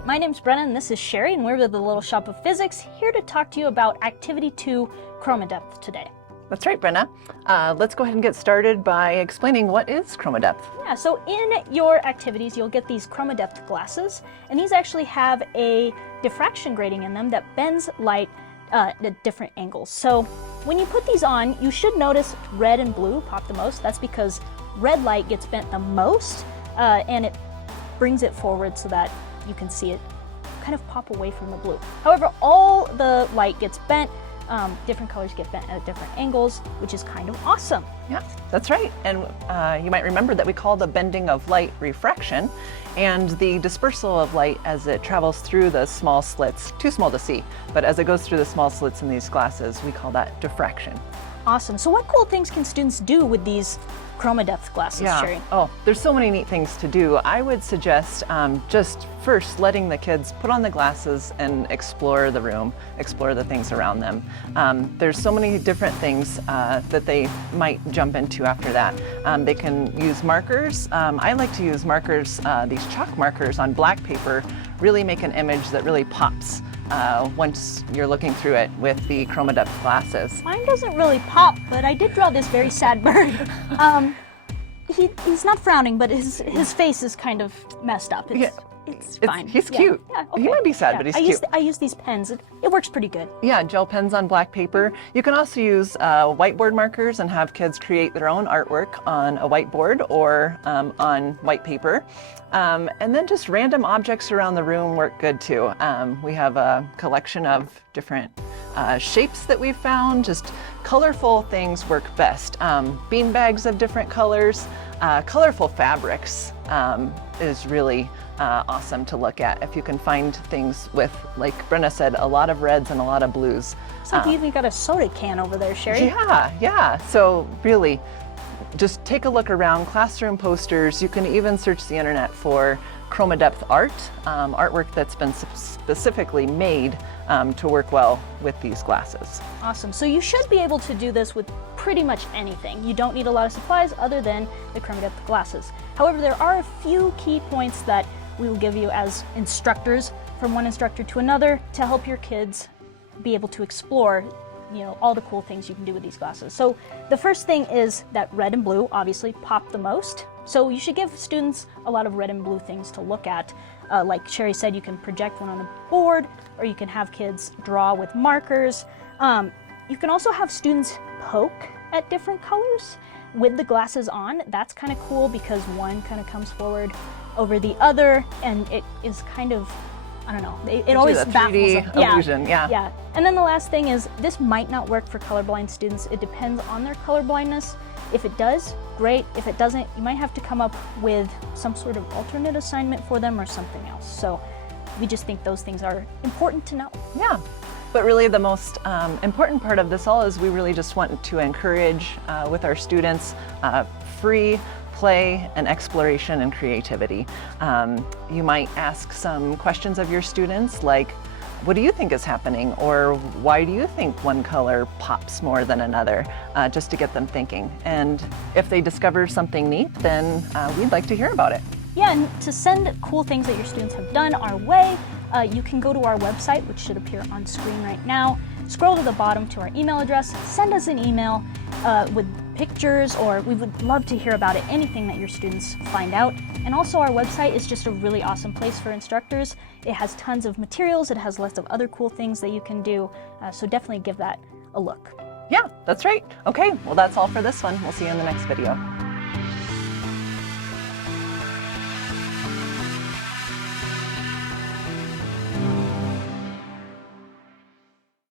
right, my name's Brenna and this is Sherry, and we're with the Little Shop of Physics, here to talk to you about Activity 2, Chromadepth today. That's right, Brenna. Let's go ahead and get started by explaining what is Chromadepth. Yeah, so in your activities, you'll get these Chromadepth glasses, and these actually have a diffraction grating in them that bends light at different angles. So when you put these on, you should notice red and blue pop the most. That's because red light gets bent the most, and it brings it forward so that you can see it kind of pop away from the blue. However, all the light gets bent. Different colors get bent at different angles, which is kind of awesome. Yeah, that's right. And you might remember that we call the bending of light refraction, and the dispersal of light as it travels through the small slits, too small to see, but as it goes through the small slits in these glasses, we call that diffraction. Awesome. So what cool things can students do with these Chromadepth glasses, Sherry? Oh, there's so many neat things to do. I would suggest just first letting the kids put on the glasses and explore the room, explore the things around them. There's so many different things that they might jump into after that. They can use markers. I like to use markers, these chalk markers on black paper, really make an image that really pops once you're looking through it with the Chromadepth glasses. Mine doesn't really pop, but I did draw this very sad bird. He's not frowning, but his face is kind of messed up. It's fine. He's cute. Yeah, okay. He might be sad, but he's cute. I use these pens. It works pretty good. Yeah, gel pens on black paper. You can also use whiteboard markers and have kids create their own artwork on a whiteboard or on white paper. And then just random objects around the room work good too. We have a collection of different shapes that we've found. Just colorful things work best. Bean bags of different colors, colorful fabrics is really awesome to look at. If you can find things with, like Brenna said, a lot of reds and a lot of blues. It's like you even got a soda can over there, Sherry. Yeah. So really, just take a look around, classroom posters. You can even search the internet for Chromadepth art, artwork that's been specifically made to work well with these glasses. Awesome. So you should be able to do this with pretty much anything. You don't need a lot of supplies other than the Chromadepth glasses. However, there are a few key points that we will give you as instructors from one instructor to another to help your kids be able to explore all the cool things you can do with these glasses. So the first thing is that red and blue obviously pop the most. So you should give students a lot of red and blue things to look at. Like Sherry said, you can project one on the board, or you can have kids draw with markers. You can also have students poke at different colors with the glasses on. That's kind of cool because one kind of comes forward over the other, and it is kind of, I don't know, it always baffles them. Illusion, yeah. And then the last thing is, this might not work for colorblind students. It depends on their colorblindness. If it does, great. If it doesn't, you might have to come up with some sort of alternate assignment for them or something else. So we just think those things are important to know. Yeah. But really the most important part of this all is we really just want to encourage with our students free play and exploration and creativity. You might ask some questions of your students like, what do you think is happening? Or why do you think one color pops more than another? Just to get them thinking. And if they discover something neat, then we'd like to hear about it. Yeah, and to send cool things that your students have done our way, you can go to our website, which should appear on screen right now. Scroll to the bottom to our email address, send us an email with pictures, or we would love to hear about it, anything that your students find out. And also our website is just a really awesome place for instructors. It has tons of materials, it has lots of other cool things that you can do, so definitely give that a look. Yeah, that's right. Okay, well that's all for this one. We'll see you in the next video.